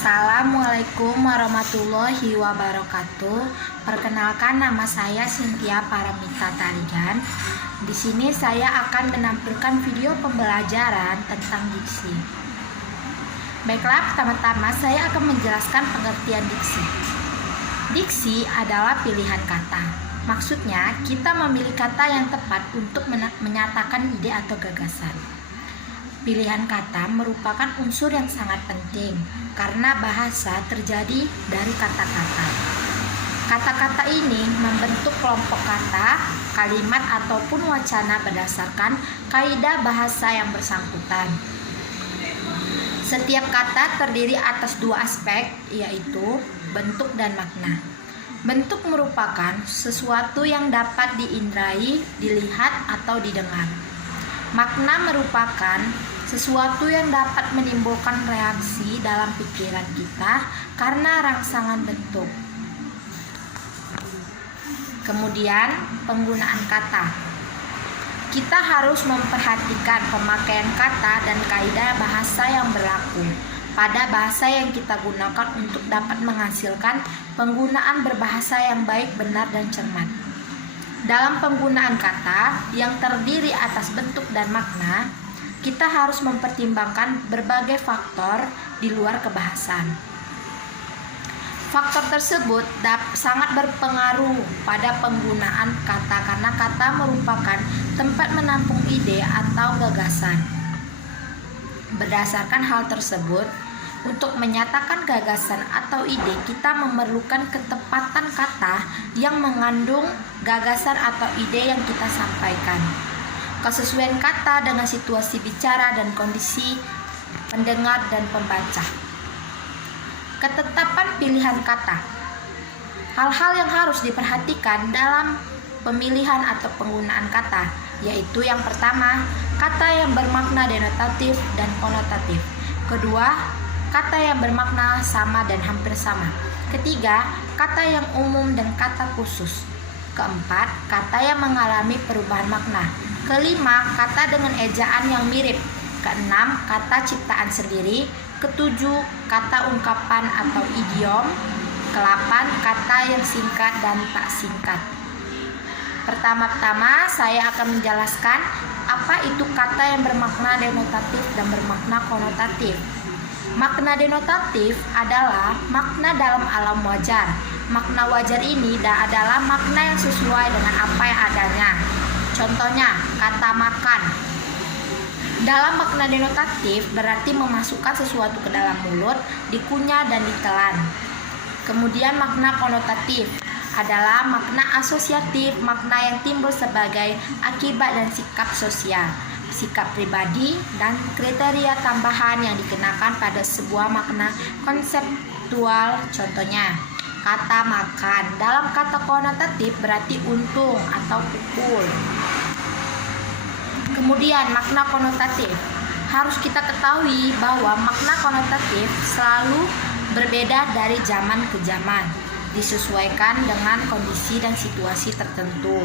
Assalamualaikum warahmatullahi wabarakatuh. Perkenalkan, nama saya Cynthia Paramita Tarigan. Di sini saya akan menampilkan video pembelajaran tentang diksi. Baiklah, pertama-tama saya akan menjelaskan pengertian diksi. Diksi adalah pilihan kata. Maksudnya, kita memilih kata yang tepat untuk menyatakan ide atau gagasan. Pilihan kata merupakan unsur yang sangat penting karena bahasa terjadi dari kata-kata. Kata-kata ini membentuk kelompok kata, kalimat ataupun wacana berdasarkan kaidah bahasa yang bersangkutan. Setiap kata terdiri atas dua aspek, yaitu bentuk dan makna. Bentuk merupakan sesuatu yang dapat diindrai, dilihat atau didengar. Makna merupakan sesuatu yang dapat menimbulkan reaksi dalam pikiran kita karena rangsangan bentuk. Kemudian, penggunaan kata. Kita harus memperhatikan pemakaian kata dan kaidah bahasa yang berlaku pada bahasa yang kita gunakan untuk dapat menghasilkan penggunaan berbahasa yang baik, benar, dan cermat. Dalam penggunaan kata yang terdiri atas bentuk dan makna, kita harus mempertimbangkan berbagai faktor di luar kebahasan. Faktor tersebut sangat berpengaruh pada penggunaan kata karena kata merupakan tempat menampung ide atau gagasan. Berdasarkan hal tersebut, untuk menyatakan gagasan atau ide, kita memerlukan ketepatan kata yang mengandung gagasan atau ide yang kita sampaikan. Kesesuaian kata dengan situasi bicara dan kondisi pendengar dan pembaca. Ketetapan pilihan kata. Hal-hal yang harus diperhatikan dalam pemilihan atau penggunaan kata, yaitu yang pertama, kata yang bermakna denotatif dan konotatif. Kedua, kata yang bermakna sama dan hampir sama. Ketiga, kata yang umum dan kata khusus. Keempat, kata yang mengalami perubahan makna. Kelima, kata dengan ejaan yang mirip. Keenam, kata ciptaan sendiri. Ketujuh, kata ungkapan atau idiom. Kedelapan, kata yang singkat dan tak singkat. Pertama-tama saya akan menjelaskan apa itu kata yang bermakna denotatif dan bermakna konotatif. Makna denotatif adalah makna dalam alam wajar. Makna wajar ini adalah makna yang sesuai dengan apa yang adanya. Contohnya, kata makan. Dalam makna denotatif berarti memasukkan sesuatu ke dalam mulut, dikunyah dan ditelan. Kemudian makna konotatif adalah makna asosiatif, makna yang timbul sebagai akibat dan sikap sosial, sikap pribadi, dan kriteria tambahan yang dikenakan pada sebuah makna konseptual. Contohnya, kata makan dalam kata konotatif berarti untung atau pukul. Kemudian makna konotatif. Harus kita ketahui bahwa makna konotatif selalu berbeda dari zaman ke zaman, disesuaikan dengan kondisi dan situasi tertentu.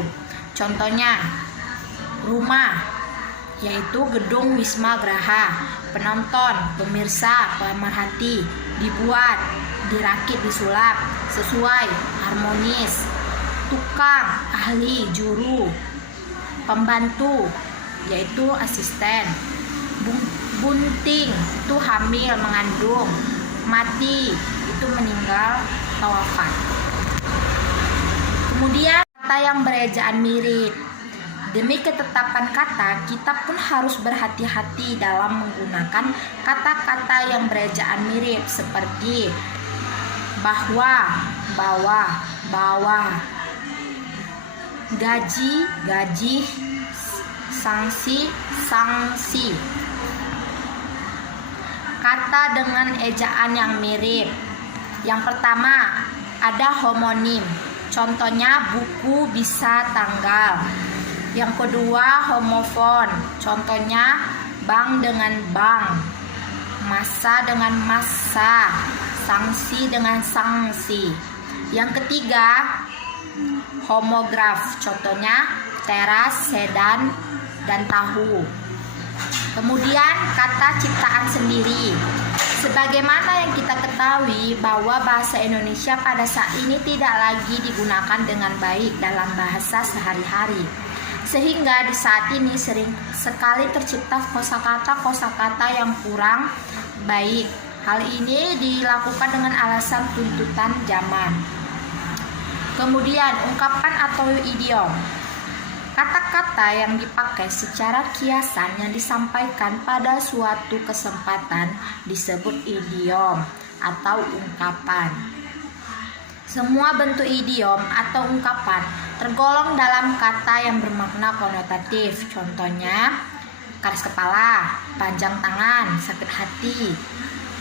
Contohnya, rumah, yaitu gedung Wisma Graha. Penonton, pemirsa, pemerhati. Dibuat, dirakit, disulap, sesuai, harmonis. Tukang, ahli, juru. Pembantu, yaitu asisten. Bunting itu hamil, mengandung. Mati itu meninggal atau wafat. Kemudian kata yang berejaan mirip. Demi ketetapan kata, kita pun harus berhati-hati dalam menggunakan kata-kata yang berejaan mirip seperti bahwa, bawah, bawah, gaji, gaji, sanksi, sanksi. Kata dengan ejaan yang mirip. Yang pertama, ada homonim. Contohnya buku bisa tanggal. Yang kedua, homofon. Contohnya bank dengan bank. Masa dengan masa. Sanksi dengan sanksi. Yang ketiga, homograf. Contohnya teras, sedan, dan tahu. Kemudian kata ciptaan sendiri. Sebagaimana yang kita ketahui bahwa bahasa Indonesia pada saat ini tidak lagi digunakan dengan baik dalam bahasa sehari-hari. Sehingga di saat ini sering sekali tercipta kosakata yang kurang baik. Hal ini dilakukan dengan alasan tuntutan zaman. Kemudian ungkapan atau idiom. Kata-kata yang dipakai secara kiasan yang disampaikan pada suatu kesempatan disebut idiom atau ungkapan. Semua bentuk idiom atau ungkapan tergolong dalam kata yang bermakna konotatif. Contohnya, keras kepala, panjang tangan, sakit hati,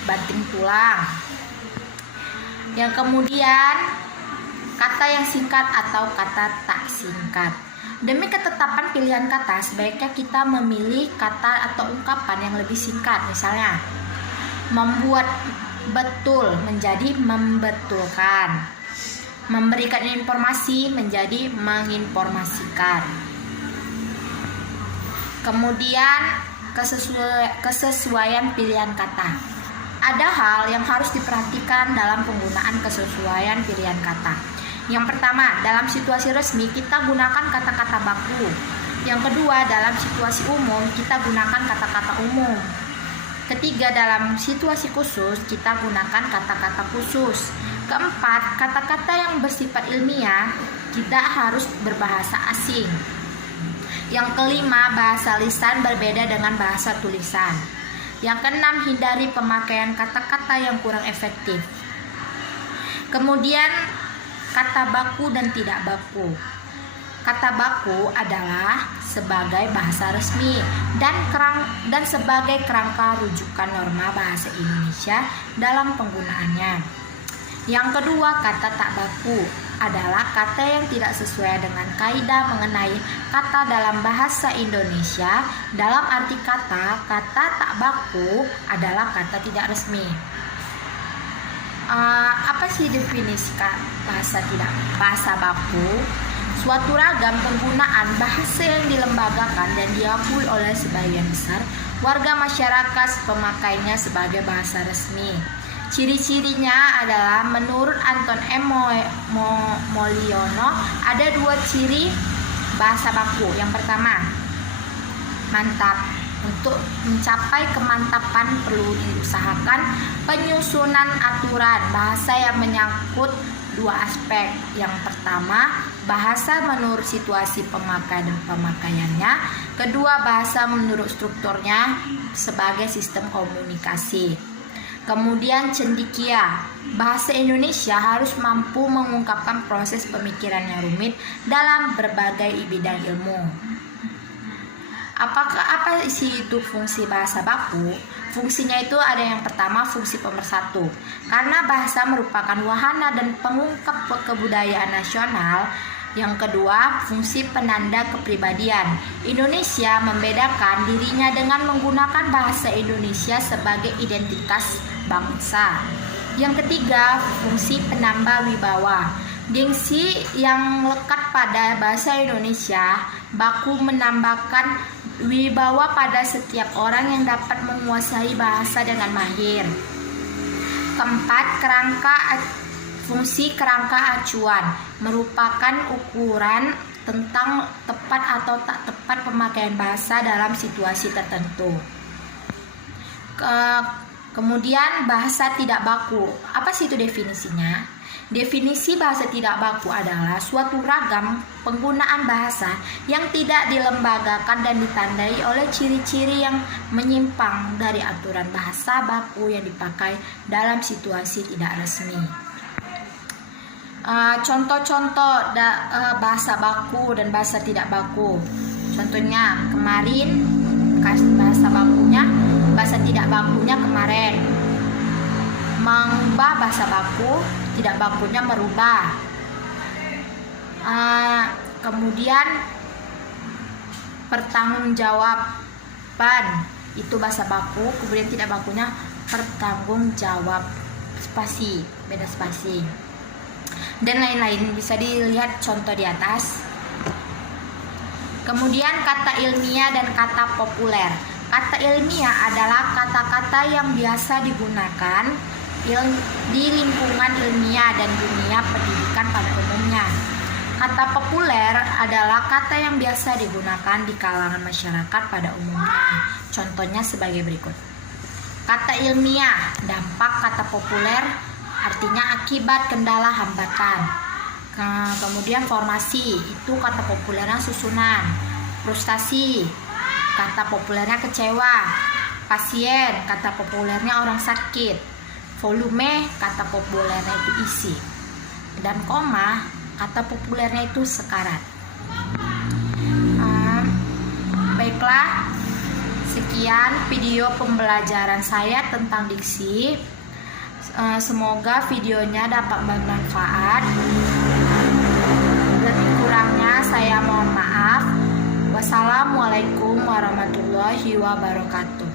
banting tulang. Yang kemudian, kata yang singkat atau kata tak singkat. Demi ketetapan pilihan kata, sebaiknya kita memilih kata atau ungkapan yang lebih singkat. Misalnya, membuat betul menjadi membetulkan, memberikan informasi menjadi menginformasikan. Kemudian, kesesuaian pilihan kata. Ada hal yang harus diperhatikan dalam penggunaan kesesuaian pilihan kata. Yang pertama, dalam situasi resmi kita gunakan kata-kata baku. Yang kedua, dalam situasi umum kita gunakan kata-kata umum. Ketiga, dalam situasi khusus kita gunakan kata-kata khusus. Keempat, kata-kata yang bersifat ilmiah tidak harus berbahasa asing. Yang kelima, bahasa lisan berbeda dengan bahasa tulisan. Yang keenam, hindari pemakaian kata-kata yang kurang efektif. Kemudian, kata baku dan tidak baku. Kata baku adalah sebagai bahasa resmi dan sebagai kerangka rujukan norma bahasa Indonesia dalam penggunaannya. Yang kedua, kata tak baku adalah kata yang tidak sesuai dengan kaidah mengenai kata dalam bahasa Indonesia. Dalam arti kata tak baku adalah kata tidak resmi. Apa sih definisi bahasa baku? Suatu ragam penggunaan bahasa yang dilembagakan dan diakui oleh sebagian besar warga masyarakat pemakainya sebagai bahasa resmi. Ciri-cirinya adalah menurut Anton M. Mulyono ada 2 ciri bahasa baku. Yang pertama, mantap. Untuk mencapai kemantapan perlu diusahakan penyusunan aturan bahasa yang menyangkut 2 aspek. Yang pertama, bahasa menurut situasi pemakai dan pemakaiannya. Kedua, bahasa menurut strukturnya sebagai sistem komunikasi. Kemudian cendekia, bahasa Indonesia harus mampu mengungkapkan proses pemikiran yang rumit dalam berbagai bidang ilmu. Apa isi itu fungsi bahasa baku? Fungsinya itu ada yang pertama, fungsi pemersatu. Karena bahasa merupakan wahana dan pengungkap kebudayaan nasional. Yang kedua, fungsi penanda kepribadian. Indonesia membedakan dirinya dengan menggunakan bahasa Indonesia sebagai identitas bangsa. Yang ketiga, fungsi penambah wibawa. Gengsi yang lekat pada bahasa Indonesia baku menambahkan wibawa pada setiap orang yang dapat menguasai bahasa dengan mahir. Keempat, fungsi kerangka acuan merupakan ukuran tentang tepat atau tak tepat pemakaian bahasa dalam situasi tertentu. Kemudian bahasa tidak baku. Apa sih itu definisinya? Definisi bahasa tidak baku adalah suatu ragam penggunaan bahasa yang tidak dilembagakan dan ditandai oleh ciri-ciri yang menyimpang dari aturan bahasa baku yang dipakai dalam situasi tidak resmi. Contoh-contoh bahasa baku dan bahasa tidak baku. Contohnya kemarin, bahasa tidak bakunya kemarin. Mengubah bahasa baku, tidak bakunya merubah. Kemudian pertanggungjawaban itu bahasa baku, kemudian tidak bakunya pertanggungjawab, spasi, beda spasi, dan lain-lain. Bisa dilihat contoh di atas. Kemudian kata ilmiah dan kata populer. Kata ilmiah adalah kata-kata yang biasa digunakan di lingkungan ilmiah dan dunia pendidikan pada umumnya. Kata populer adalah kata yang biasa digunakan di kalangan masyarakat pada umumnya. Contohnya sebagai berikut. Kata ilmiah, dampak kata populer artinya akibat, kendala, hambatan. Kemudian formasi, itu kata populernya susunan. Frustasi, kata populernya kecewa. Pasien, kata populernya orang sakit. Volume, kata populernya itu isi. Dan koma, kata populernya itu sekarat. Baiklah, sekian video pembelajaran saya tentang diksi. Semoga videonya dapat bermanfaat. Lebih kurangnya saya mohon maaf. Wassalamualaikum warahmatullahi wabarakatuh.